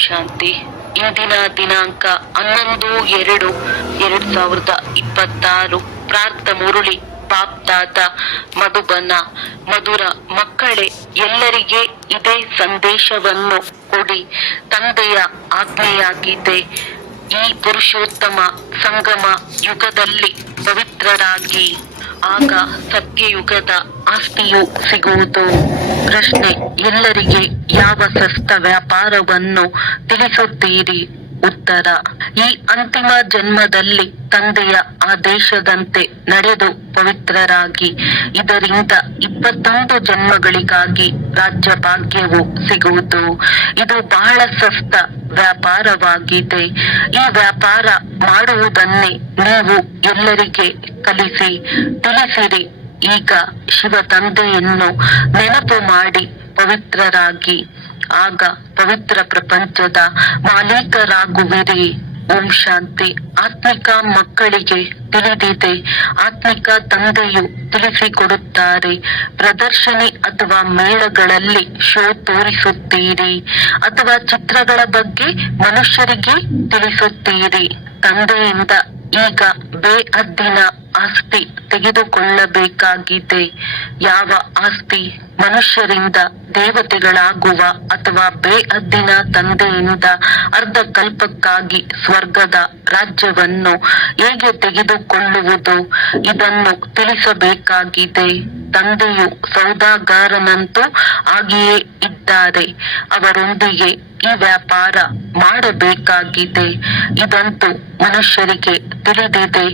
ಶಾಂತಿ. ಇಂದಿನ ದಿನಾಂಕ 11/2/2026. ಪ್ರಾರ್ಥ ಮುರುಳಿ ಬಾಪ್ದಾದ ಮಧುಬನ. ಮಧುರ ಮಕ್ಕಳೇ, ಎಲ್ಲರಿಗೆ ಇದೇ ಸಂದೇಶವನ್ನು ಕೊಡಿ. ತಂದೆಯ ಆಜ್ಞೆಯಾಗಿದೆ. ಈ ಪುರುಷೋತ್ತಮ ಸಂಗಮ ಯುಗದಲ್ಲಿ ಪವಿತ್ರರಾಗಿ, ಆಗ ಸತ್ಯಯುಗದ ಆಸ್ತಿಯು ಸಿಗುವುದು. ಪ್ರಶ್ನೆ: ಎಲ್ಲರಿಗೆ ಯಾವ ಸಸ್ತ ವ್ಯಾಪಾರವನ್ನು ತಿಳಿಸುತ್ತೀರಿ? ಉತ್ತರ: ಈ ಅಂತಿಮ ಜನ್ಮದಲ್ಲಿ ತಂದೆಯ ಆದೇಶದಂತೆ ನಡೆದು ಪವಿತ್ರರಾಗಿ, ಇದರಿಂದ 21 ಜನ್ಮಗಳಿಗಾಗಿ ರಾಜ್ಯ ಭಾಗ್ಯವು ಸಿಗುವುದು. ಇದು ಬಹಳ ಸಸ್ತ ವ್ಯಾಪಾರವಾಗಿದೆ. ಈ ವ್ಯಾಪಾರ ಮಾಡುವುದನ್ನೇ ನೀವು ಎಲ್ಲರಿಗೆ ಕಲಿಸಿ ತಿಳಿಸಿರಿ. ಈಗ ಶಿವ ತಂದೆಯನ್ನು ನೆನಪು ಮಾಡಿ ಪವಿತ್ರರಾಗಿ, ಆಗ ಪವಿತ್ರ ಪ್ರಪಂಚದ ಮಾಲೀಕರಾಗುವಿರಿ. ಓಂ ಶಾಂತಿ. ಆತ್ಮಿಕ ಮಕ್ಕಳಿಗೆ ತಿಳಿದಿದೆ. ಆತ್ಮಿಕ ತಂದೆಯು ತಿಳಿಸಿಕೊಡುತ್ತಾರೆ. ಪ್ರದರ್ಶನಿ ಅಥವಾ ಮೇಳಗಳಲ್ಲಿ ಶೋ ತೋರಿಸುತ್ತೀರಿ ಅಥವಾ ಚಿತ್ರಗಳ ಬಗ್ಗೆ ಮನುಷ್ಯರಿಗೆ ತಿಳಿಸುತ್ತೀರಿ. ತಂದೆಯಿಂದ ಈಗ ಬೇಅದ್ದಿನ ಆಸ್ತಿ ತೆಗೆದುಕೊಳ್ಳಬೇಕಾಗಿದೆ. ಯಾವ ಆಸ್ತಿ? ಮನುಷ್ಯರಿಂದ ದೇವತೆಗಳಾಗುವ ಅಥವಾ ಬೇಅದ್ದಿನ ತಂದೆಯಿಂದ ಅರ್ಧಕಲ್ಪಕ್ಕಾಗಿ ಸ್ವರ್ಗದ ರಾಜ್ಯವನ್ನು ಹೇಗೆ ತೆಗೆದುಕೊಳ್ಳುವುದು? ಇದನ್ನು ತಿಳಿಸಬೇಕಾಗಿದೆ. ತಂದೆಯು ಸೌದಾಗಾರನಂತೂ ಆಗಿಯೇ ಇದ್ದಾರೆ. ಅವರೊಂದಿಗೆ ಈ ವ್ಯಾಪಾರ ಮಾಡಬೇಕಾಗಿದೆ. ಇದಂತೂ ಮನುಷ್ಯರಿಗೆ ತಿಳಿದಿದೆ.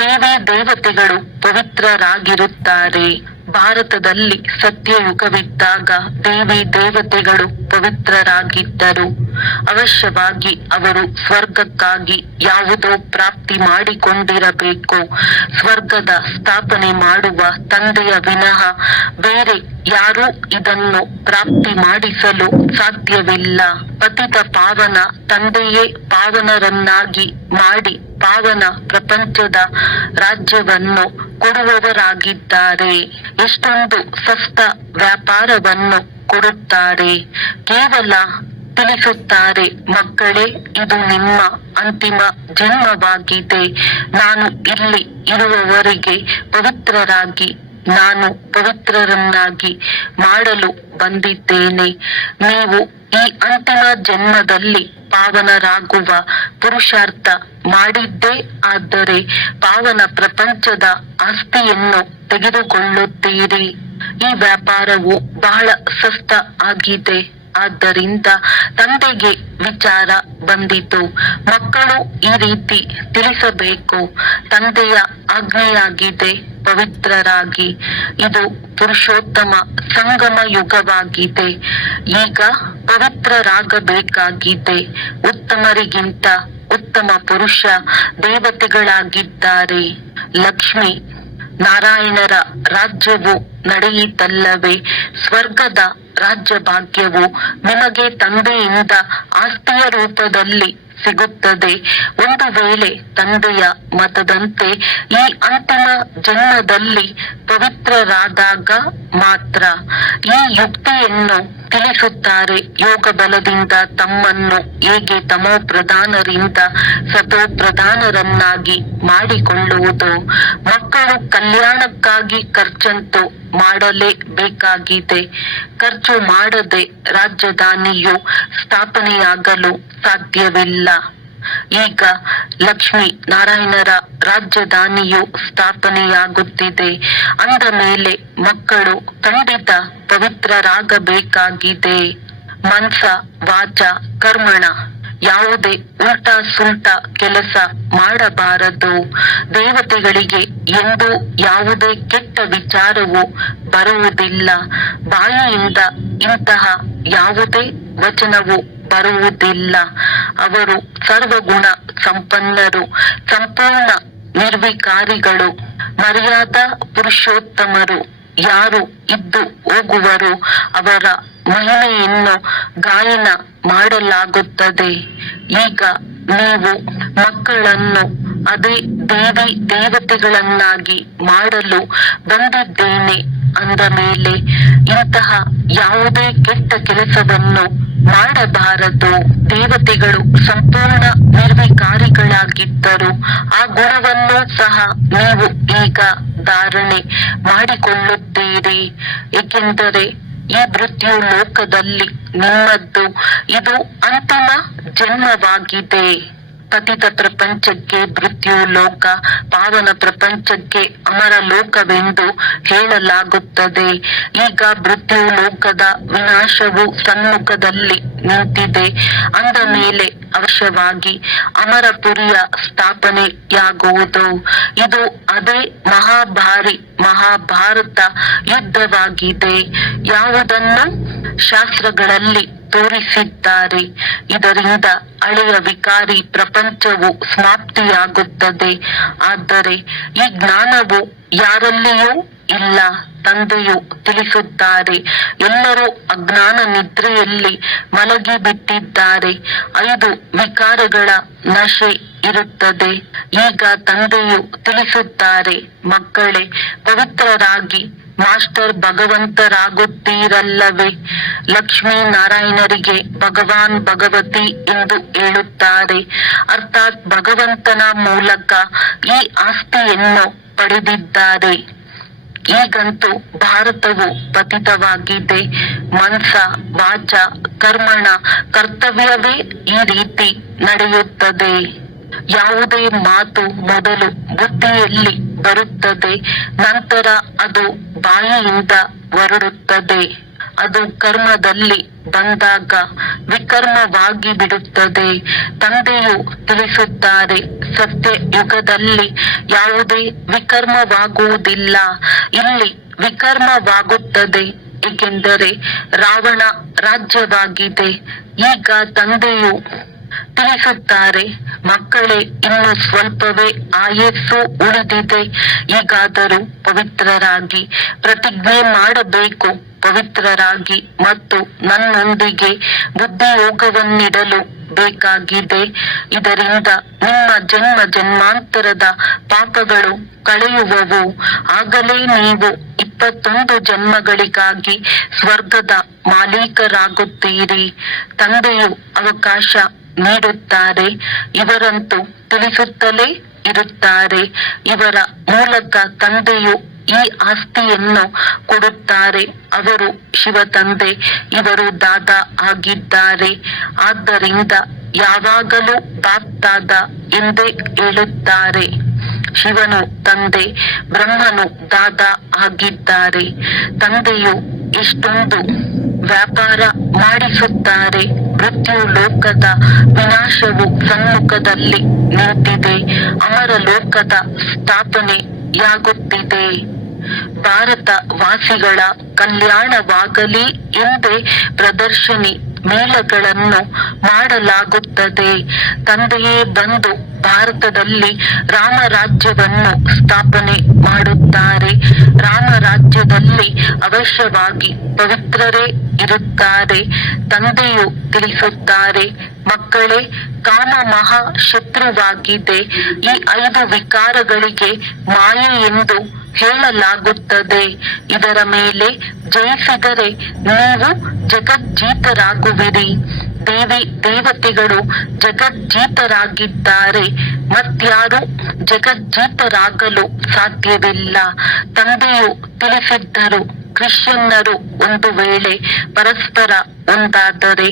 ದೇವಿ ದೇವತೆಗಳು ಪವಿತ್ರರಾಗಿರುತ್ತಾರೆ. ಭಾರತದಲ್ಲಿ ಸತ್ಯಯುಗವಿದ್ದಾಗ ದೇವಿ ದೇವತೆಗಳು ಪವಿತ್ರರಾಗಿದ್ದರು. ಅವಶ್ಯವಾಗಿ ಅವರು ಸ್ವರ್ಗಕ್ಕಾಗಿ ಯಾವುದೋ ಪ್ರಾಪ್ತಿ ಮಾಡಿಕೊಂಡಿರಬೇಕು. ಸ್ವರ್ಗದ ಸ್ಥಾಪನೆ ಮಾಡುವ ತಂದೆಯ ವಿನಃ ಬೇರೆ ಯಾರೂ ಇದನ್ನು ಪ್ರಾಪ್ತಿ ಮಾಡಿಸಲು ಸಾಧ್ಯವಿಲ್ಲ. ಪತಿತ ಪಾವನ ತಂದೆಯೇ ಪಾವನರನ್ನಾಗಿ ಮಾಡಿ ಪಾವನ ಪ್ರಪಂಚದ ರಾಜ್ಯವನ್ನು ಕೊಡುವವರಾಗಿದ್ದಾರೆ. ಎಷ್ಟೊಂದು ಸಸ್ತ ವ್ಯಾಪಾರವನ್ನು ಕೊಡುತ್ತಾರೆ. ಕೇವಲ ತಿಳಿಸುತ್ತಾರೆ, ಮಕ್ಕಳೇ, ಇದು ನಿಮ್ಮ ಅಂತಿಮ ಜನ್ಮವಾಗಿದೆ. ನಾನು ಇಲ್ಲಿ ಇರುವವರೆಗೆ ಪವಿತ್ರರಾಗಿ, ನಾನು ಪವಿತ್ರರನ್ನಾಗಿ ಮಾಡಲು ಬಂದಿದ್ದೇನೆ. ನೀವು ಈ ಅಂತಿಮ ಜನ್ಮದಲ್ಲಿ ಪಾವನರಾಗುವ ಪುರುಷಾರ್ಥ ಮಾಡಿದ್ದೇ ಆದರೆ ಪಾವನ ಪ್ರಪಂಚದ ಆಸ್ತಿಯನ್ನು ತೆಗೆದುಕೊಳ್ಳುತ್ತೀರಿ. ಈ ವ್ಯಾಪಾರವು ಬಹಳ ಸಸ್ತ ಆಗಿದೆ. ಆದ್ದರಿಂದ ತಂದೆಗೆ ವಿಚಾರ ಬಂದಿತು. ಮಕ್ಕಳು ಈ ರೀತಿ ತಿಳಿಸಬೇಕು. ತಂದೆಯ ಆಜ್ಞೆಯಾಗಿದೆ, ಪವಿತ್ರರಾಗಿ. ಇದು ಪುರುಷೋತ್ತಮ ಸಂಗಮ ಯುಗವಾಗಿದೆ. ಈಗ ಪವಿತ್ರರಾಗಬೇಕಾಗಿದೆ. ಉತ್ತಮರಿಗಿಂತ ಉತ್ತಮ ಪುರುಷ ದೇವತೆಗಳಾಗಿದ್ದಾರೆ. ಲಕ್ಷ್ಮೀ ನಾರಾಯಣರ ರಾಜ್ಯವು ನಡೆಯಿತಲ್ಲವೇ? ಸ್ವರ್ಗದ ರಾಜ್ಯ ಭಾಗ್ಯವು ನಿಮಗೆ ತಂದೆಯಿಂದ ಆಸ್ತಿಯ ರೂಪದಲ್ಲಿ ಸಿಗುತ್ತದೆ. ಒಂದು ವೇಳೆ ತಂದೆಯ ಮತದಂತೆ ಈ ಅಂತಿಮ ಜನ್ಮದಲ್ಲಿ ಪವಿತ್ರರಾದಾಗ ಮಾತ್ರ. ಈ ಯುಕ್ತಿಯನ್ನು ತಿಳಿಸುತ್ತಾರೆ. ಯೋಗ ಬಲದಿಂದ ತಮ್ಮನ್ನು ಹೇಗೆ ತಮೋ ಪ್ರಧಾನರಿಂದ ಸತೋ ಪ್ರಧಾನರನ್ನಾಗಿ ಮಾಡಿಕೊಳ್ಳುವುದು. ಮಕ್ಕಳು ಕಲ್ಯಾಣಕ್ಕಾಗಿ ಖರ್ಚಂತೂ ಮಾಡಲೇಬೇಕಾಗಿದೆ. ಖರ್ಚು ಮಾಡದೆ ರಾಜಧಾನಿಯು ಸ್ಥಾಪನೆಯಾಗಲು ಸಾಧ್ಯವಿಲ್ಲ. ಈಗ ಲಕ್ಷ್ಮೀ ನಾರಾಯಣರ ರಾಜಧಾನಿಯು ಸ್ಥಾಪನೆಯಾಗುತ್ತಿದೆ. ಅಂದ ಮೇಲೆ ಮಕ್ಕಳು ಖಂಡಿತ ಪವಿತ್ರರಾಗಬೇಕಾಗಿದೆ. ಮನಸ ವಾಚ ಕರ್ಮಣ ಯಾವುದೇ ಉಲ್ಟಾ ಸುಲ್ಟಾ ಕೆಲಸ ಮಾಡಬಾರದು. ದೇವತೆಗಳಿಗೆ ಎಂದೂ ಯಾವುದೇ ಕೆಟ್ಟ ವಿಚಾರವು ಬರುವುದಿಲ್ಲ. ಬಾಯಿಯಿಂದ ಇಂತಹ ಯಾವುದೇ ವಚನವು ಬರುವುದಿಲ್ಲ. ಅವರು ಸರ್ವಗುಣ ಸಂಪನ್ನರು, ಸಂಪೂರ್ಣ ನಿರ್ವಿಕಾರಿಗಳು, ಮರ್ಯಾದಾ ಪುರುಷೋತ್ತಮರು. ಯಾರು ಇದ್ದು ಹೋಗುವರು ಅವರ ಮಹಿಮೆಯನ್ನು ಗಾಯನ ಮಾಡಲಾಗುತ್ತದೆ. ಈಗ ನೀವು ಮಕ್ಕಳನ್ನು ಅದೇ ದೇವಿ ದೇವತೆಗಳನ್ನಾಗಿ ಮಾಡಲು ಬಂದಿದ್ದೇನೆ ಅಂದ ಮೇಲೆ ಇಂತಹ ಯಾವುದೇ ಕೆಟ್ಟ ಕೆಲಸವನ್ನು ಮಾಡಬಾರದು. ದೇವತೆಗಳು ಸಂಪೂರ್ಣ ನಿರ್ವಿಕಾರಿಗಳಾಗಿದ್ದರು. ಆ ಗುಣವನ್ನು ಸಹ ನೀವು ಈಗ ಧಾರಣೆ ಮಾಡಿಕೊಳ್ಳುತ್ತೀರಿ, ಏಕೆಂದರೆ ಈ ಮೃತ್ಯು ಲೋಕದಲ್ಲಿ ನಿಮ್ಮದ್ದು ಇದು ಅಂತಿಮ ಜನ್ಮವಾಗಿದೆ. ಪತಿತ ಪ್ರಪಂಚಕ್ಕೆ ಮೃತ್ಯು ಲೋಕ, ಪಾವನ ಪ್ರಪಂಚಕ್ಕೆ ಅಮರ ಲೋಕವೆಂದು ಹೇಳಲಾಗುತ್ತದೆ. ಈಗ ಮೃತ್ಯು ಲೋಕದ ವಿನಾಶವು ಸನ್ಮುಖದಲ್ಲಿ ನಿಂತಿದೆ. ಅಂದ ಮೇಲೆ ಅವಶ್ಯವಾಗಿ ಅಮರಪುರಿಯ ಸ್ಥಾಪನೆಯಾಗುವುದು. ಇದು ಅದೇ ಮಹಾಭಾರಿ ಮಹಾಭಾರತ ಯುದ್ಧವಾಗಿದೆ, ಯಾವುದನ್ನು ಶಾಸ್ತ್ರಗಳಲ್ಲಿ ತೋರಿಸಿದ್ದಾರೆ. ಇದರಿಂದ ಹಳೆಯ ವಿಕಾರಿ ಪ್ರಪಂಚವು ಸಮಾಪ್ತಿಯಾಗುತ್ತದೆ. ಆದರೆ ಈ ಜ್ಞಾನವು ಯಾರಲ್ಲಿಯೂ ಇಲ್ಲ. ತಂದೆಯು ತಿಳಿಸುತ್ತಾರೆ, ಎಲ್ಲರೂ ಅಜ್ಞಾನ ನಿದ್ರೆಯಲ್ಲಿ ಮಲಗಿ ಬಿಟ್ಟಿದ್ದಾರೆ. 5 ವಿಕಾರಗಳ ನಶೆ ಇರುತ್ತದೆ. ಈಗ ತಂದೆಯು ತಿಳಿಸುತ್ತಾರೆ, ಮಕ್ಕಳೇ ಪವಿತ್ರರಾಗಿ ಮಾಸ್ಟರ್ ಭಗವಂತರಾಗುತ್ತೀರಲ್ಲವೇ. ಲಕ್ಷ್ಮೀ ನಾರಾಯಣರಿಗೆ ಭಗವಾನ್ ಭಗವತಿ ಎಂದು ಹೇಳುತ್ತಾರೆ. ಅರ್ಥಾತ್ ಭಗವಂತನ ಮೂಲಕ ಈ ಆಸ್ತಿಯನ್ನು ಪಡೆದಿದ್ದಾರೆ. ಈಗಂತೂ ಭಾರತವು ಪತಿತವಾಗಿದೆ. ಮನಸ ವಾಚ ಕರ್ಮಣ ಕರ್ತವ್ಯವೇ ಈ ರೀತಿ ನಡೆಯುತ್ತದೆ. ಯಾವುದೇ ಮಾತು ಮೊದಲು ಬುದ್ಧಿಯಲ್ಲಿ ಬರುತ್ತದೆ, ನಂತರ ಅದು ಬಾಯಿಯಿಂದ ಹೊರಡುತ್ತದೆ. ಅದು ಕರ್ಮದಲ್ಲಿ ಬಂದಾಗ ವಿಕರ್ಮವಾಗಿ ಬಿಡುತ್ತದೆ. ತಂದೆಯು ತಿಳಿಸುತ್ತಾರೆ, ಸತ್ಯ ಯುಗದಲ್ಲಿ ಯಾವುದೇ ವಿಕರ್ಮವಾಗುವುದಿಲ್ಲ. ಇಲ್ಲಿ ವಿಕರ್ಮವಾಗುತ್ತದೆ, ಏಕೆಂದರೆ ರಾವಣ ರಾಜ್ಯವಾಗಿದೆ. ಈಗ ತಂದೆಯು ತಿಳಿಸುತ್ತಾರೆ, ಮಕ್ಕಳೇ ಇನ್ನು ಸ್ವಲ್ಪವೇ ಆಯಸ್ಸು ಉಳಿದಿದೆ. ಈಗಾದರೂ ಪವಿತ್ರರಾಗಿ ಪ್ರತಿಜ್ಞೆ ಮಾಡಬೇಕು, ಪವಿತ್ರರಾಗಿ ಮತ್ತು ನನ್ನೊಂದಿಗೆ ಬುದ್ಧಿಯೋಗವನ್ನಿಡಲು ಬೇಕಾಗಿದೆ. ಇದರಿಂದ ನಿಮ್ಮ ಜನ್ಮ ಜನ್ಮಾಂತರದ ಪಾಪಗಳು ಕಳೆಯುವವು. ಆಗಲೇ ನೀವು 21 ಜನ್ಮಗಳಿಗಾಗಿ ಸ್ವರ್ಗದ ಮಾಲೀಕರಾಗುತ್ತೀರಿ. ತಂದೆಯು ಅವಕಾಶ ನೀಡುತ್ತಾರೆ. ಇವರಂತೂ ತಿಳಿಸುತ್ತಲೇ ಇರುತ್ತಾರೆ. ಇವರ ಮೂಲಕ ತಂದೆಯು ಈ ಆಸ್ತಿಯನ್ನು ಕೊಡುತ್ತಾರೆ. ಅವರು ಶಿವ ತಂದೆ, ಇವರು ದಾದಾ ಆಗಿದ್ದಾರೆ. ಆದ್ದರಿಂದ ಯಾವಾಗಲೂ ಬಾಪ್ದಾದ ಎಂದೇ ಹೇಳುತ್ತಾರೆ. ಶಿವನು ತಂದೆ, ಬ್ರಹ್ಮನು ದಾದಾ ಆಗಿದ್ದಾರೆ. ತಂದೆಯು ಎಷ್ಟೊಂದು ವ್ಯಾಪಾರ ಮಾಡಿಸುತ್ತಾರೆ. ಮೃತ್ಯು ಲೋಕದ ವಿನಾಶವು ಸನ್ಮುಖದಲ್ಲಿ ನಿಂತಿದೆ. ಅಮರ ಲೋಕದ ಸ್ಥಾಪನೆಯಾಗುತ್ತಿದೆ. ಭಾರತ ವಾಸಿಗಳ ಕಲ್ಯಾಣವಾಗಲಿ ಎಂದೇ ಪ್ರದರ್ಶನಿ ಮೇಳಗಳನ್ನು ಮಾಡಲಾಗುತ್ತದೆ. ತಂದೆಯೇ ಬಂದು ಭಾರತದಲ್ಲಿ ರಾಮರಾಜ್ಯವನ್ನು ಸ್ಥಾಪನೆ ಮಾಡುತ್ತಾರೆ. ರಾಮರಾಜ್ಯದಲ್ಲಿ ಅವಶ್ಯವಾಗಿ ಪವಿತ್ರರೇ ಇರುತ್ತಾರೆ. ತಂದೆಯು ತಿಳಿಸುತ್ತಾರೆ, ಮಕ್ಕಳೇ ಕಾಮ ಮಹಾ ಶತ್ರುವಾಗಿದೆ. ಈ 5 ವಿಕಾರಗಳಿಗೆ ಮಾಯೆ ಎಂದು ಹೇಳಲಾಗುತ್ತದೆ. ಇದರ ಮೇಲೆ ಜಯಿಸಿದರೆ ನೀವು ಜಗಜ್ಜೀತರಾಗುವಿರಿ. ದೇವಿ ದೇವತೆಗಳು ಜಗಜ್ಜೀತರಾಗಿದ್ದಾರೆ. ಮತ್ಯಾರು ಜಗಜ್ಜೀತರಾಗಲು ಸಾಧ್ಯವಿಲ್ಲ. ತಂದೆಯು ತಿಳಿಸಿದ್ದರು, ಕ್ರಿಶ್ಚಿಯನ್ನರು ಒಂದು ವೇಳೆ ಪರಸ್ಪರ ಒಂದಾದರೆ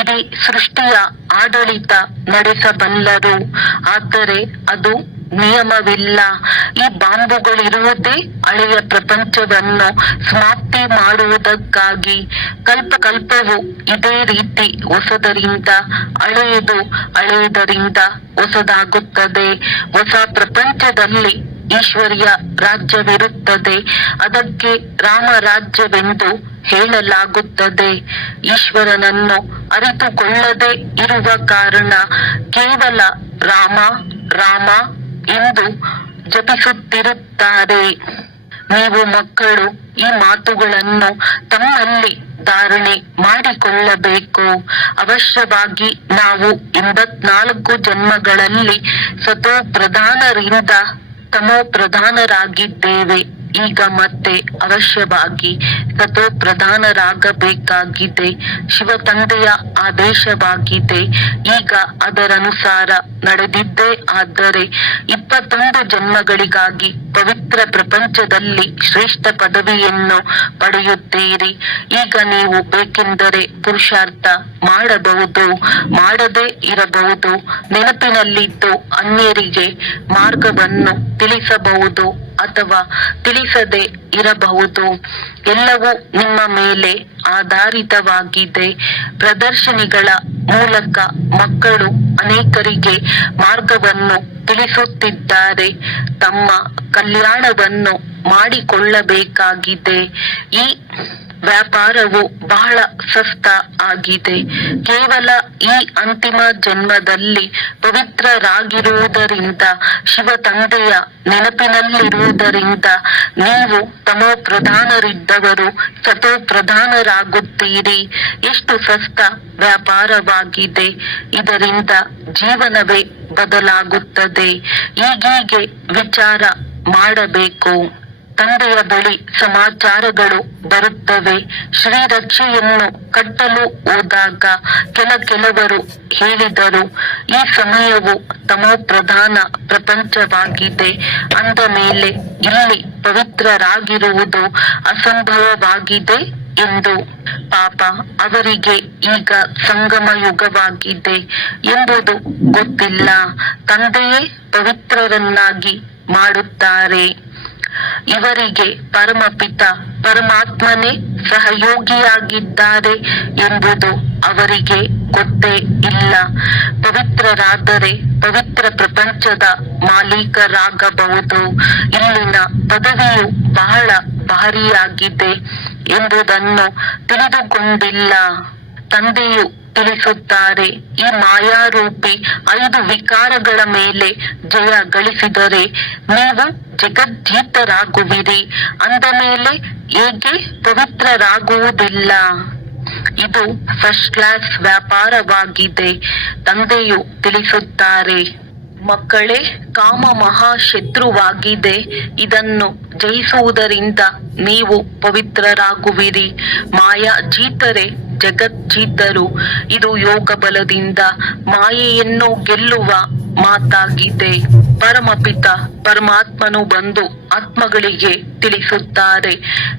ಇಡೀ ಸೃಷ್ಟಿಯ ಆಡಳಿತ ನಡೆಸಬಲ್ಲರು. ಆದರೆ ಅದು ನಿಯಮವಿಲ್ಲ. ಈ ಬಾಂಬುಗಳಿರುವುದೇ ಹಳೆಯ ಪ್ರಪಂಚವನ್ನು ಸಮಾಪ್ತಿ ಮಾಡುವುದಕ್ಕಾಗಿ. ಕಲ್ಪಕಲ್ಪವು ಇದೇ ರೀತಿ ಹೊಸದರಿಂದ ಹಳೆಯದು, ಹಳೆಯದರಿಂದ ಹೊಸದಾಗುತ್ತದೆ. ಹೊಸ ಪ್ರಪಂಚದಲ್ಲಿ ಈಶ್ವರ್ಯ ರಾಜ್ಯವಿರುತ್ತದೆ. ಅದಕ್ಕೆ ರಾಮರಾಜ್ಯವೆಂದು ಹೇಳಲಾಗುತ್ತದೆ. ಈಶ್ವರನನ್ನು ಅರಿತುಕೊಳ್ಳದೆ ಇರುವ ಕಾರಣ ಕೇವಲ ರಾಮ ರಾಮ ಎಂದು ಜಪಿಸುತ್ತಿರುತ್ತಾರೆ. ನೀವು ಮಕ್ಕಳು ಈ ಮಾತುಗಳನ್ನು ತಮ್ಮಲ್ಲಿ ಧಾರಣೆ ಮಾಡಿಕೊಳ್ಳಬೇಕು. ಅವಶ್ಯವಾಗಿ ನಾವು 84 ಜನ್ಮಗಳಲ್ಲಿ ಸತೋ ಪ್ರಧಾನರಿಂದ ತಮೋ ಪ್ರಧಾನರಾಗಿದ್ದೇವೆ. ಈಗ ಮತ್ತೆ ಅವಶ್ಯವಾಗಿ ಸತೋ ಪ್ರಧಾನರಾಗಬೇಕಾಗಿದೆ. ಶಿವ ತಂದೆಯ ಆದೇಶವಾಗಿದೆ. ಈಗ ಅದರನುಸಾರ ನಡೆದಿದ್ದೇ ಆದರೆ 21 ಜನ್ಮಗಳಿಗಾಗಿ ಪವಿತ್ರ ಪ್ರಪಂಚದಲ್ಲಿ ಶ್ರೇಷ್ಠ ಪದವಿಯನ್ನು ಪಡೆಯುತ್ತೀರಿ. ಈಗ ನೀವು ಬೇಕೆಂದರೆ ಪುರುಷಾರ್ಥ ಮಾಡಬಹುದು, ಮಾಡದೇ ಇರಬಹುದು. ನೆನಪಿನಲ್ಲಿದ್ದು ಅನ್ಯರಿಗೆ ಮಾರ್ಗವನ್ನು ತಿಳಿಸಬಹುದು ಅಥವಾ ತಿಳಿಸದೆ ಇರಬಹುದು. ಎಲ್ಲವೂ ನಿಮ್ಮ ಮೇಲೆ ಆಧಾರಿತವಾಗಿದೆ. ಪ್ರದರ್ಶನಿಗಳ ಮೂಲಕ ಮಕ್ಕಳು ಅನೇಕರಿಗೆ ಮಾರ್ಗವನ್ನು ತಿಳಿಸುತ್ತಿದ್ದಾರೆ. ತಮ್ಮ ಕಲ್ಯಾಣವನ್ನು ಮಾಡಿಕೊಳ್ಳಬೇಕಾಗಿದೆ. ಈ ವ್ಯಾಪಾರವು ಬಹಳ ಸಸ್ತ ಆಗಿದೆ. ಕೇವಲ ಈ ಅಂತಿಮ ಜನ್ಮದಲ್ಲಿ ಪವಿತ್ರರಾಗಿರುವುದರಿಂದ, ಶಿವ ತಂದೆಯ ನೆನಪಿನಲ್ಲಿರುವುದರಿಂದ ನೀವು ತಮೋ ಪ್ರಧಾನರಿದ್ದವರು ಸತೋ ಪ್ರಧಾನರಾಗುತ್ತೀರಿ. ಎಷ್ಟು ಸಸ್ತ ವ್ಯಾಪಾರವಾಗಿದೆ. ಇದರಿಂದ ಜೀವನವೇ ಬದಲಾಗುತ್ತದೆ. ಈಗೀಗೆ ವಿಚಾರ ಮಾಡಬೇಕು. ತಂದೆಯ ಬಳಿ ಸಮಾಚಾರಗಳು ಬರುತ್ತವೆ. ಶ್ರೀರಕ್ಷೆಯನ್ನು ಕಟ್ಟಲು ಹೋದಾಗ ಕೆಲವರು ಹೇಳಿದರು, ಈ ಸಮಯವು ತಮೋ ಪ್ರಧಾನ ಪ್ರಪಂಚವಾಗಿದೆ. ಅಂದ ಮೇಲೆ ಇಲ್ಲಿ ಪವಿತ್ರರಾಗಿರುವುದು ಅಸಂಭವವಾಗಿದೆ ಎಂದು. ಪಾಪ, ಅವರಿಗೆ ಈಗ ಸಂಗಮ ಯುಗವಾಗಿದೆ ಎಂಬುದು ಗೊತ್ತಿಲ್ಲ. ತಂದೆಯೇ ಪವಿತ್ರರನ್ನಾಗಿ ಮಾಡುತ್ತಾರೆ. ಇವರಿಗೆ ಪರಮಪಿತ ಪರಮಾತ್ಮನೇ ಸಹಯೋಗಿಯಾಗಿದ್ದಾರೆ ಎಂಬುದು ಅವರಿಗೆ ಗೊತ್ತೇ ಇಲ್ಲ. ಪವಿತ್ರರಾದರೆ ಪವಿತ್ರ ಪ್ರಪಂಚದ ಮಾಲೀಕರಾಗಬಹುದು. ಇಲ್ಲಿನ ಪದವಿಯು ಬಹಳ ಭಾರಿಯಾಗಿದೆ ಎಂಬುದನ್ನು ತಿಳಿದುಕೊಂಡಿಲ್ಲ. ತಂದೆಯು ತಿಳಿಸುತ್ತಾರೆ, ಈ ಮಾಯಾರೂಪಿ 5 ವಿಕಾರಗಳ ಮೇಲೆ ಜಯ ಗಳಿಸಿದರೆ ನೀವು ಜಗಜ್ಜೀತರಾಗುವಿರಿ. ಅಂದ ಮೇಲೆ ಹೇಗೆ ಪವಿತ್ರರಾಗುವುದಿಲ್ಲ? ಇದು ಫಸ್ಟ್ ಕ್ಲಾಸ್ ವ್ಯಾಪಾರವಾಗಿದೆ. ತಂದೆಯು ತಿಳಿಸುತ್ತಾರೆ, ಮಕ್ಕಳೇ, ಕಾಮ ಮಹಾಶತ್ರುವಾಗಿದೆ. ಇದನ್ನು ಜಯಿಸುವುದರಿಂದ ನೀವು ಪವಿತ್ರರಾಗುವಿರಿ. ಮಾಯಾಜೀತರೇ ಜಗಜ್ಜೀತರು. ಇದು ಯೋಗ ಬಲದಿಂದ ಮಾಯೆಯನ್ನು ಗೆಲ್ಲುವ ಮಾತಾಗಿದೆ. ಪರಮಪಿತ ಪರಮಾತ್ಮನು ಬಂದು ಆತ್ಮಗಳಿಗೆ ತಿಳಿಸುತ್ತಾರೆ,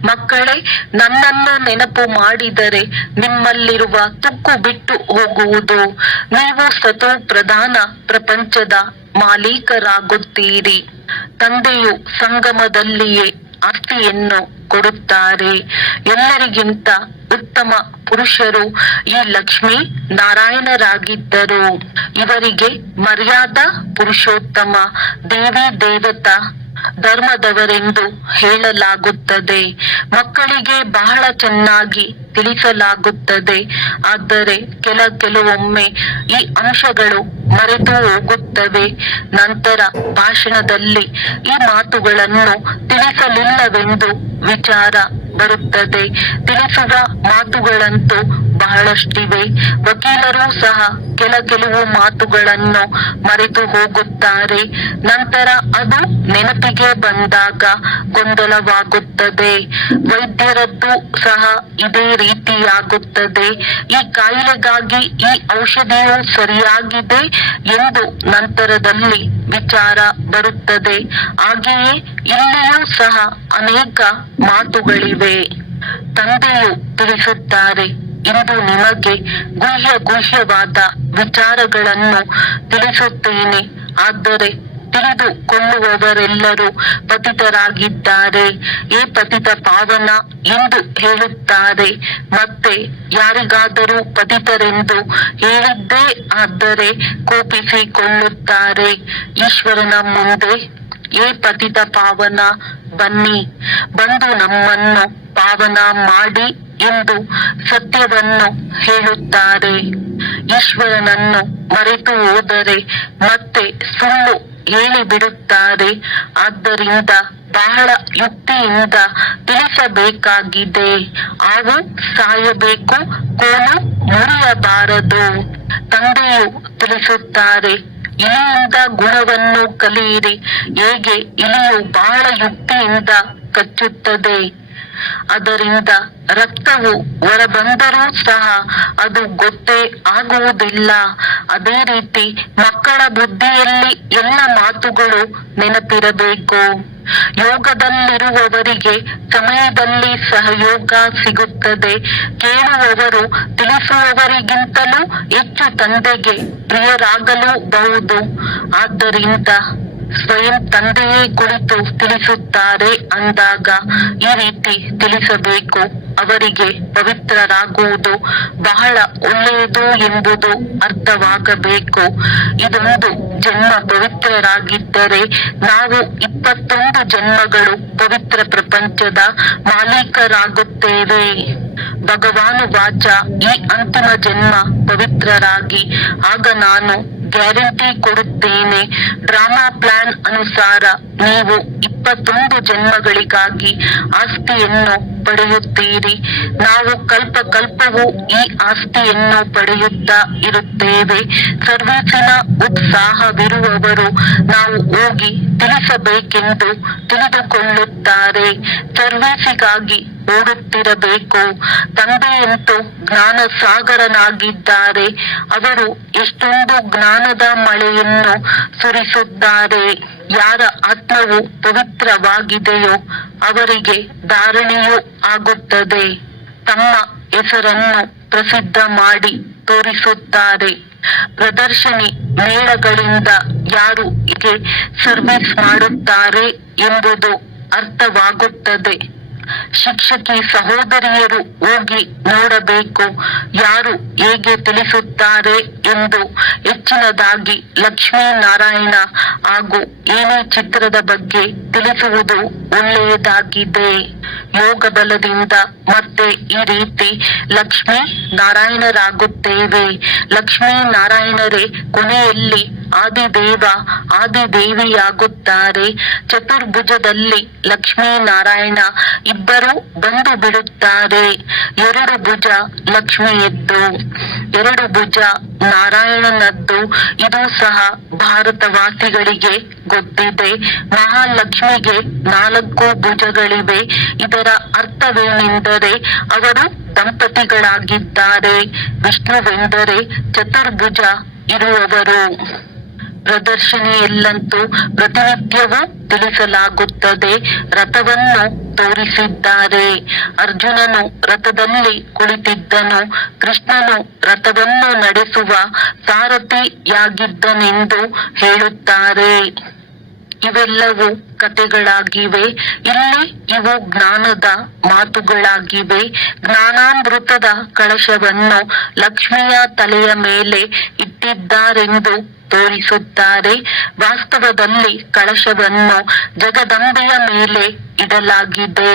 ಮಕ್ಕಳೇ, ನನ್ನನ್ನು ನೆನಪು ಮಾಡಿದರೆ ನಿಮ್ಮಲ್ಲಿರುವ ತುಕ್ಕು ಬಿಟ್ಟು ಹೋಗುವುದು. ನೀವು ಸತೋ ಪ್ರಧಾನ ಪ್ರಪಂಚದ ಮಾಲೀಕರಾಗುತ್ತೀರಿ. ತಂದೆಯು ಸಂಗಮದಲ್ಲಿಯೇ ಆಸ್ತಿಯನ್ನು ಕೊಡುತ್ತಾರೆ. ಎಲ್ಲರಿಗಿಂತ ಉತ್ತಮ ಪುರುಷರು ಈ ಲಕ್ಷ್ಮೀ ನಾರಾಯಣರಾಗಿದ್ದರು. ಇವರಿಗೆ ಮರ್ಯಾದಾ ಪುರುಷೋತ್ತಮ, ದೇವಿ ದೇವತಾ ಧರ್ಮದವರೆಂದು ಹೇಳಲಾಗುತ್ತದೆ. ಮಕ್ಕಳಿಗೆ ಬಹಳ ಚೆನ್ನಾಗಿ ತಿಳಿಸಲಾಗುತ್ತದೆ. ಆದರೆ ಕೆಲವೊಮ್ಮೆ ಈ ಅಂಶಗಳು ಮರೆತು ಹೋಗುತ್ತವೆ. ನಂತರ ಭಾಷಣದಲ್ಲಿ ಈ ಮಾತುಗಳನ್ನು ತಿಳಿಸಲಿಲ್ಲವೆಂದು ವಿಚಾರ ಬರುತ್ತದೆ. ತಿಳಿಸುವ ಮಾತುಗಳಂತೂ ಬಹಳಷ್ಟಿವೆ. ವಕೀಲರು ಸಹ ಕೆಲವು ಮಾತುಗಳನ್ನು ಮರೆತು ಹೋಗುತ್ತಾರೆ. ನಂತರ ಅದು ನೆನಪಿಗೆ ಬಂದಾಗ ಗೊಂದಲವಾಗುತ್ತದೆ. ವೈದ್ಯರದ್ದು ಸಹ ಇದೇ ರೀತಿಯಾಗುತ್ತದೆ. ಈ ಕಾಯಿಲೆಗಾಗಿ ಈ ಔಷಧಿಯು ಸರಿಯಾಗಿದೆ ಎಂದು ನಂತರದಲ್ಲಿ ವಿಚಾರ ಬರುತ್ತದೆ. ಹಾಗೆಯೇ ಇಲ್ಲಿಯೂ ಸಹ ಅನೇಕ ಮಾತುಗಳಿವೆ. ತಂದೆಯು ತಿಳಿಸುತ್ತಾರೆ, ಇಂದು ನಿಮಗೆ ಗುಹ್ಯವಾದ ವಿಚಾರಗಳನ್ನು ತಿಳಿಸುತ್ತೇನೆ. ಆದರೆ ತಿಳಿದುಕೊಳ್ಳುವವರೆಲ್ಲರೂ ಪತಿತರಾಗಿದ್ದಾರೆ. ಏ ಪತಿತ ಪಾವನ ಎಂದು ಹೇಳುತ್ತಾರೆ. ಮತ್ತೆ ಯಾರಿಗಾದರೂ ಪತಿತರೆಂದು ಹೇಳಿದ್ದೇ ಆದರೆ ಕೋಪಿಸಿಕೊಳ್ಳುತ್ತಾರೆ. ಈಶ್ವರನ ಮುಂದೆ, ಏ ಪತಿತ ಪಾವನ, ಬನ್ನಿ, ಬಂದು ನಮ್ಮನ್ನು ಪಾವನ ಮಾಡಿ ಎಂದು ಸತ್ಯವನ್ನು ಹೇಳುತ್ತಾರೆ. ಈಶ್ವರನನ್ನು ಮರೆತು ಹೋದರೆ ಮತ್ತೆ ಸುಳ್ಳು ಹೇಳಿಬಿಡುತ್ತಾರೆ. ಆದ್ದರಿಂದ ಬಹಳ ಯುಕ್ತಿಯಿಂದ ತಿಳಿಸಬೇಕಾಗಿದೆ. ಹಾವು ಸಾಯಬೇಕು, ಕೋಲು ಮುರಿಯಬಾರದು. ತಂದೆಯು ತಿಳಿಸುತ್ತಾರೆ, ಇಲಿಯಿಂದ ಗುಣವನ್ನು ಕಲಿಯಿರಿ. ಹೇಗೆ ಇಲಿಯು ಬಹಳ ಯುಕ್ತಿಯಿಂದ ಕಚ್ಚುತ್ತದೆ, ಅದರಿಂದ ರಕ್ತವು ಹೊರಬಂದರೂ ಸಹ ಅದು ಗೊತ್ತೇ ಆಗುವುದಿಲ್ಲ. ಅದೇ ರೀತಿ ಮಕ್ಕಳ ಬುದ್ಧಿಯಲ್ಲಿ ಎಲ್ಲ ಮಾತುಗಳು ನೆನಪಿರಬೇಕು. ಯೋಗದಲ್ಲಿರುವವರಿಗೆ ಸಮಯದಲ್ಲಿ ಸಹಯೋಗ ಸಿಗುತ್ತದೆ. ಕೇಳುವವರು ತಿಳಿಸುವವರಿಗಿಂತಲೂ ಹೆಚ್ಚು ತಂದೆಗೆ ಪ್ರಿಯರಾಗಲೂಬಹುದು. ಆದ್ದರಿಂದ ಸ್ವಯಂ ತಂದೆಯೇ ಕುಳಿತು ತಿಳಿಸುತ್ತಾರೆ ಅಂದಾಗ ಈ ರೀತಿ ತಿಳಿಸಬೇಕು. ಅವರಿಗೆ ಪವಿತ್ರರಾಗುವುದು ಬಹಳ ಒಳ್ಳೆಯದು ಎಂಬುದು ಅರ್ಥವಾಗಬೇಕು. ಇದೊಂದು ಜನ್ಮ ಪವಿತ್ರರಾಗಿದ್ದರೆ ನಾವು 21 ಜನ್ಮಗಳು ಪವಿತ್ರ ಪ್ರಪಂಚದ ಮಾಲೀಕರಾಗುತ್ತೇವೆ. ಭಗವಾನು ವಾಚ, ಈ ಅಂತಿಮ ಜನ್ಮ ಪವಿತ್ರರಾಗಿ, ಆಗ ನಾನು ಗ್ಯಾರಂಟಿ ಕೊಡುತ್ತೇನೆ. ಡ್ರಾಮಾ ಪ್ಲಾನ್ ಅನುಸಾರ ನೀವು 21 ಜನ್ಮಗಳಿಗಾಗಿ ಆಸ್ತಿಯನ್ನು ಪಡೆಯುತ್ತೀರಿ. ನಾವು ಕಲ್ಪ ಕಲ್ಪವೂ ಈ ಆಸ್ತಿಯನ್ನು ಪಡೆಯುತ್ತಾ ಇರುತ್ತೇವೆ. ಸರ್ವೀಸಿನ ಉತ್ಸಾಹವಿರುವವರು ನಾವು ಹೋಗಿ ತಿಳಿಸಬೇಕೆಂದು ತಿಳಿದುಕೊಳ್ಳುತ್ತಾರೆ. ಸರ್ವೀಸಿಗಾಗಿ ಓಡುತ್ತಿರಬೇಕು. ತಂದೆಯಂತೂ ಜ್ಞಾನ ಸಾಗರನಾಗಿದ್ದಾರೆ. ಅವರು ಎಷ್ಟೊಂದು ಜ್ಞಾನದ ಮಳೆಯನ್ನು ಸುರಿಸುತ್ತಾರೆ. ಯಾರ ಆತ್ಮವು ಪವಿತ್ರವಾಗಿದೆಯೋ ಅವರಿಗೆ ಧಾರಣೆಯೂ ಆಗುತ್ತದೆ. ತಮ್ಮ ಹೆಸರನ್ನು ಪ್ರಸಿದ್ಧ ಮಾಡಿ ತೋರಿಸುತ್ತಾರೆ. ಪ್ರದರ್ಶನಿ ಮೇಳಗಳಿಂದ ಯಾರು ಹೀಗೆ ಸರ್ವಿಸ್ ಮಾಡುತ್ತಾರೆ ಎಂಬುದು ಅರ್ಥವಾಗುತ್ತದೆ. ಶಿಕ್ಷಕಿ ಸಹೋದರಿಯರು ಹೋಗಿ ನೋಡಬೇಕು ಯಾರು ಹೇಗೆ ತಿಳಿಸುತ್ತಾರೆ ಎಂದು. ಹೆಚ್ಚಿನದಾಗಿ ಲಕ್ಷ್ಮೀನಾರಾಯಣ ಹಾಗೂ ಏನೇ ಚಿತ್ರದ ಬಗ್ಗೆ ತಿಳಿಸುವುದು ಒಳ್ಳೆಯದಾಗಿದೆ. ಯೋಗ ಬಲದಿಂದ ಮತ್ತೆ ಈ ರೀತಿ ಲಕ್ಷ್ಮೀ ನಾರಾಯಣರಾಗುತ್ತೇವೆ. ಲಕ್ಷ್ಮೀ ನಾರಾಯಣರೇ ಕೊನೆಯಲ್ಲಿ ಆದಿದೇವ ಆದಿದೇವಿಯಾಗುತ್ತಾರೆ. ಚತುರ್ಭುಜದಲ್ಲಿ ಲಕ್ಷ್ಮೀ ನಾರಾಯಣ ಇಬ್ಬರು ಬಂದು ಬಿಡುತ್ತಾರೆ. 2 ಭುಜ ಲಕ್ಷ್ಮಿಯದ್ದು, 2 ಭುಜ ನಾರಾಯಣನದ್ದು. ಇದು ಸಹ ಭಾರತವಾಸಿಗಳಿಗೆ ಗೊತ್ತಿದೆ. ಮಹಾಲಕ್ಷ್ಮಿಗೆ 4 ಭುಜಗಳಿವೆ. ಇದರ ಅರ್ಥವೇನೆಂದರೆ ಅವರು ದಂಪತಿಗಳಾಗಿದ್ದಾರೆ. ವಿಷ್ಣುವೆಂದರೆ ಚತುರ್ಭುಜ ಇರುವವರು. ಪ್ರದರ್ಶನಿಯಲ್ಲಂತೂ ಪ್ರತಿನಿತ್ಯವೂ ತಿಳಿಸಲಾಗುತ್ತದೆ. ರಥವನ್ನು ತೋರಿಸಿದ್ದಾರೆ. ಅರ್ಜುನನು ರಥದಲ್ಲಿ ಕುಳಿತಿದ್ದನು. ಕೃಷ್ಣನು ರಥವನ್ನು ನಡೆಸುವ ಸಾರಥಿಯಾಗಿದ್ದನೆಂದು ಹೇಳುತ್ತಾರೆ. ಇವೆಲ್ಲವೂ ಕಥೆಗಳಾಗಿವೆ. ಇಲ್ಲಿ ಇವು ಜ್ಞಾನದ ಮಾತುಗಳಾಗಿವೆ. ಜ್ಞಾನಾಮೃತದ ಕಳಶವನ್ನು ಲಕ್ಷ್ಮಿಯ ತಲೆಯ ಮೇಲೆ ಇಟ್ಟಿದ್ದಾರೆಂದು ತೋರಿಸುತ್ತಾರೆ. ವಾಸ್ತವದಲ್ಲಿ ಕಳಶವನ್ನು ಜಗದಂಬೆಯ ಮೇಲೆ ಇಡಲಾಗಿದೆ.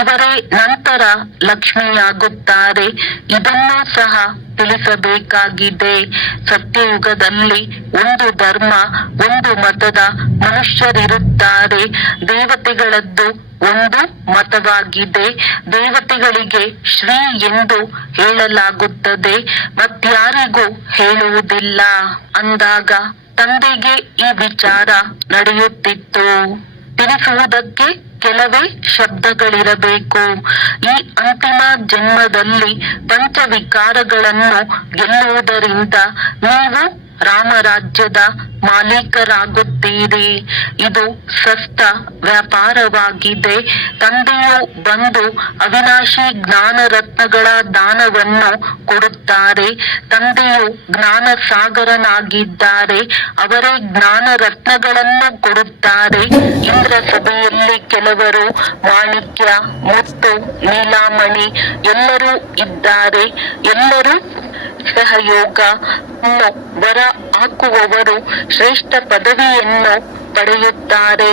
ಇವರೇ ನಂತರ ಲಕ್ಷ್ಮಿಯಾಗುತ್ತಾರೆ. ಇದನ್ನು ಸಹ ತಿಳಿಸಬೇಕಾಗಿದೆ. ಸತ್ಯಯುಗದಲ್ಲಿ ಒಂದು ಧರ್ಮ, ಒಂದು ಮತದ ಮನುಷ್ಯರಿರುತ್ತಾರೆ. ದೇವತೆಗಳದ್ದು ಒಂದು ಮತವಾಗಿದೆ. ದೇವತೆಗಳಿಗೆ ಶ್ರೀ ಎಂದು ಹೇಳಲಾಗುತ್ತದೆ, ಮತ್ಯಾರಿಗೂ ಹೇಳುವುದಿಲ್ಲ ಅಂದಾಗ ತಂದೆಗೆ ಈ ವಿಚಾರ ನಡೆಯುತ್ತಿತ್ತು. ತಿಳಿಸುವುದಕ್ಕೆ ಕೆಲವೇ ಶಬ್ದಗಳಿರಬೇಕು. ಈ ಅಂತಿಮ ಜನ್ಮದಲ್ಲಿ ಪಂಚವಿಕಾರಗಳನ್ನು ಗೆಲ್ಲುವುದರಿಂದ ನೀವು ರಾಮರಾಜ್ಯದ ಮಾಲೀಕರಾಗುತ್ತೀರಿ. ಇದು ಸಸ್ತ ವ್ಯಾಪಾರವಾಗಿದೆ. ತಂದೆಯು ಬಂದು ಅವಿನಾಶಿ ಜ್ಞಾನ ರತ್ನಗಳ ದಾನವನ್ನು ಕೊಡುತ್ತಾರೆ. ತಂದೆಯು ಜ್ಞಾನ ಸಾಗರನಾಗಿದ್ದಾರೆ. ಅವರೇ ಜ್ಞಾನ ರತ್ನಗಳನ್ನು ಕೊಡುತ್ತಾರೆ. ಇಂದ್ರ ಸಭೆಯಲ್ಲಿ ಕೆಲವರು ಮಾಣಿಕ್ಯ, ಮುತ್ತು, ನೀಲಾಮಣಿ ಎಲ್ಲರೂ ಇದ್ದಾರೆ. ಎಲ್ಲರೂ ಸಹಯೋಗ ವರ ಹಾಕುವವರು ಶ್ರೇಷ್ಠ ಪದವಿಯನ್ನು ಪಡೆಯುತ್ತಾರೆ.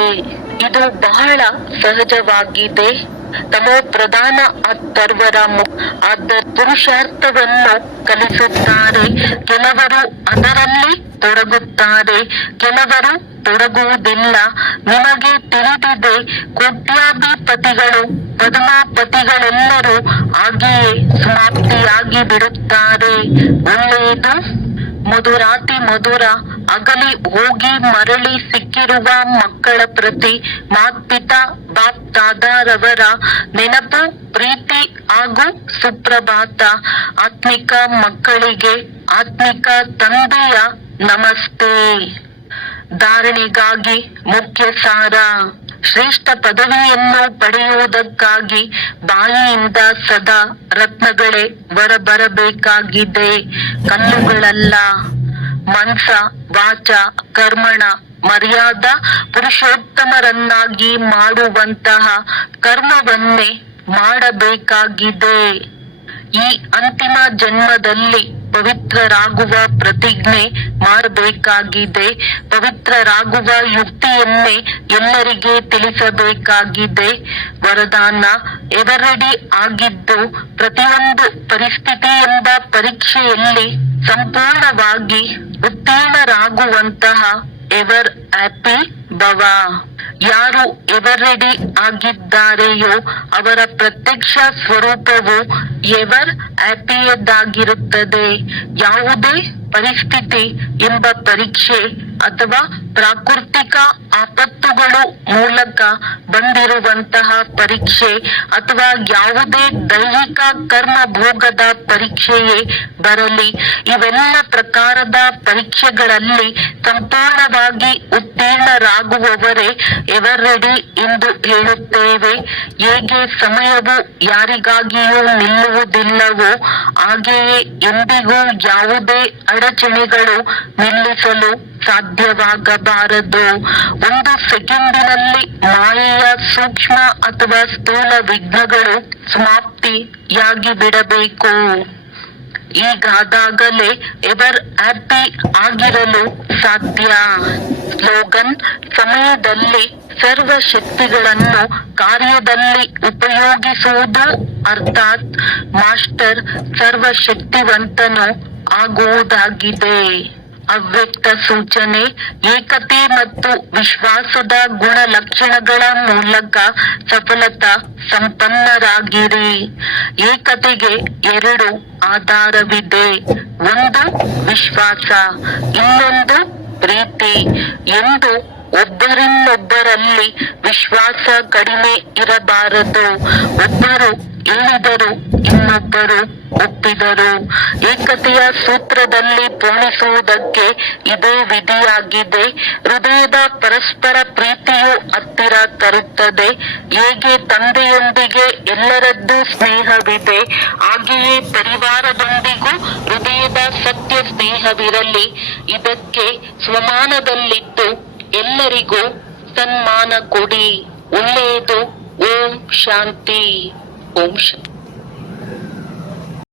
ಇದು ಬಹಳ ಸಹಜವಾಗಿದೆ. ತಮೋ ಪ್ರಧಾನ ಅಥರ್ವರ ಪುರುಷಾರ್ಥವನ್ನು ಕಲಿಸುತ್ತಾರೆ. ಕೆಲವರು ಅದರಲ್ಲಿ ತೊಡಗುತ್ತಾರೆ, ಕೆಲವರು ತೊಡಗುವುದಿಲ್ಲ. ನಿಮಗೆ ತಿಳಿದಿದೆ, ಕೋಟ್ಯಾಧಿಪತಿಗಳು ಪದ್ಮಾಪತಿಗಳೆಲ್ಲರೂ ಹಾಗೆಯೇ ಸಮಾಪ್ತಿಯಾಗಿ ಬಿಡುತ್ತಾರೆ. ಒಳ್ಳೆಯದು. ಮಧುರಾತಿ ಮಧುರ ಅಗಲಿ ಹೋಗಿ ಮರಳಿ ಸಿಕ್ಕಿರುವ ಮಕ್ಕಳ ಪ್ರತಿ ಮಾತ್ಪಿತಾ ಬಾಪ್ ದಾದಾರವರ ನೆನಪು, ಪ್ರೀತಿ ಹಾಗೂ ಸುಪ್ರಭಾತ. ಆತ್ಮಿಕ ಮಕ್ಕಳಿಗೆ ಆತ್ಮಿಕ ತಂದೆಯ ನಮಸ್ತೆ. ಧಾರಣೆಗಾಗಿ ಮುಖ್ಯ ಸಾರ. ಶ್ರೇಷ್ಠ ಪದವಿಯನ್ನು ಪಡೆಯುವುದಕ್ಕಾಗಿ ಬಾಯಿಯಿಂದ ಸದಾ ರತ್ನಗಳೇ ಹೊರಬರಬೇಕಾಗಿದೆ, ಕಲ್ಲುಗಳಲ್ಲ. ಮನಸ ವಾಚ ಕರ್ಮಣ ಮರ್ಯಾದಾ ಪುರುಷೋತ್ತಮರನ್ನಾಗಿ ಮಾಡುವಂತಹ ಕರ್ಮವನ್ನೇ ಮಾಡಬೇಕಾಗಿದೆ. ಈ ಅಂತಿಮ ಜನ್ಮದಲ್ಲಿ ಪವಿತ್ರರಾಗುವ ಪ್ರತಿಜ್ಞೆ ಮಾಡಬೇಕಾಗಿದೆ. ಪವಿತ್ರರಾಗುವ ಯುಕ್ತಿಯನ್ನೇ ಎಲ್ಲರಿಗೆ ತಿಳಿಸಬೇಕಾಗಿದೆ. ವರದಾನ: ಎವರ್-ರೆಡಿ ಆಗಿದ್ದು ಪ್ರತಿಯೊಂದು ಪರಿಸ್ಥಿತಿ ಎಂಬ ಪರೀಕ್ಷೆಯಲ್ಲಿ ಸಂಪೂರ್ಣವಾಗಿ ಉತ್ತೀರ್ಣರಾಗುವಂತಹ ಎವರ್ ಹ್ಯಾಪಿ ಭವ. ಯಾರು ಎವರ್-ರೆಡಿ ಆಗಿದ್ದಾರೆಯೋ ಅವರ ಪ್ರತ್ಯಕ್ಷ ಸ್ವರೂಪವು ಎವರ್ ಹ್ಯಾಪಿಯದ್ದಾಗಿರುತ್ತದೆ. ಯಾವುದೇ ಪರಿಸ್ಥಿತಿ ಎಂಬ ಪರೀಕ್ಷೆ ಅಥವಾ ಪ್ರಾಕೃತಿಕ ಆಪತ್ತುಗಳು ಮೂಲಕ ಬಂದಿರುವಂತಹ ಪರೀಕ್ಷೆ ಅಥವಾ ಯಾವುದೇ ದೈಹಿಕ ಕರ್ಮ ಭೋಗದ ಪರೀಕ್ಷೆಯೇ ಬರಲಿ, ಇವೆಲ್ಲ ಪ್ರಕಾರದ ಪರೀಕ್ಷೆಗಳಲ್ಲಿ ಸಂಪೂರ್ಣವಾಗಿ ಉತ್ತೀರ್ಣರಾಗುವವರೇ ಎವರ್-ರೆಡಿ ಎಂದು ಹೇಳುತ್ತೇವೆ. ಹೇಗೆ ಸಮಯವು ಯಾರಿಗಾಗಿಯೂ ನಿಲ್ಲುವುದಿಲ್ಲವೋ ಹಾಗೆಯೇ ಎಂದಿಗೂ ಯಾವುದೇ ಅಡಚಣೆಗಳು ನಿಲ್ಲಿಸಲು ಸಾಧ್ಯವಾಗಬಾರದು. ಒಂದು ಸೆಕೆಂಡಿನಲ್ಲಿ ಮಾಯೆಯ ಸೂಕ್ಷ್ಮ ಅಥವಾ ಸ್ಥೂಲ ವಿಘ್ನಗಳು ಸಮಾಪ್ತಿಯಾಗಿ ಬಿಡಬೇಕು. ಹೀಗಾದಾಗಲೇ ಎವರ್ ಹ್ಯಾಪಿ ಆಗಿರಲು ಸಾಧ್ಯ. ಸ್ಲೋಗನ್: ಸಮಯದಲ್ಲಿ ಸರ್ವ ಶಕ್ತಿಗಳನ್ನು ಕಾರ್ಯದಲ್ಲಿ ಉಪಯೋಗಿಸುವುದು, ಅರ್ಥಾತ್ ಮಾಸ್ಟರ್ ಸರ್ವಶಕ್ತಿವಂತನು ಆಗುವುದಾಗಿದೆ. ಅವ್ಯಕ್ತ ಸೂಚನೆ: ಏಕತೆ ಮತ್ತು ವಿಶ್ವಾಸದ ಗುಣಲಕ್ಷಣಗಳ ಮೂಲಕ ಸಫಲತಾ ಸಂಪನ್ನರಾಗಿರಿ. ಏಕತೆಗೆ 2 ಆಧಾರವಿದೆ. ಒಂದು ವಿಶ್ವಾಸ, ಇನ್ನೊಂದು ಪ್ರೀತಿ. ಎಂದು ಒಬ್ಬರಿನ್ನೊಬ್ಬರಲ್ಲಿ ವಿಶ್ವಾಸ ಕಡಿಮೆ ಇರಬಾರದು. ಒಬ್ಬರು ಹೇಳಿದರು, ಇನ್ನೊಬ್ಬರು ಒಪ್ಪಿದರು. ಏಕತೆಯ ಸೂತ್ರದಲ್ಲಿ ಪೂರ್ಣಿಸುವುದಕ್ಕೆ ಇದೇ ವಿಧಿಯಾಗಿದೆ. ಹೃದಯದ ಪರಸ್ಪರ ಪ್ರೀತಿಯು ಹತ್ತಿರ ತರುತ್ತದೆ. ಹೇಗೆ ತಂದೆಯೊಂದಿಗೆ ಎಲ್ಲರದ್ದೂ ಸ್ನೇಹವಿದೆ, ಹಾಗೆಯೇ ಪರಿವಾರದೊಂದಿಗೂ ಹೃದಯದ ಸತ್ಯ ಸ್ನೇಹವಿರಲಿ. ಇದಕ್ಕೆ ಸ್ವಮಾನದಲ್ಲಿದ್ದು ಎಲ್ಲರಿಗೂ ಸನ್ಮಾನ ಕೊಡಿ. ಒಳ್ಳೆಯದು. ಓಂ ಶಾಂತಿ. ಓಂ ಶಾಂತಿ.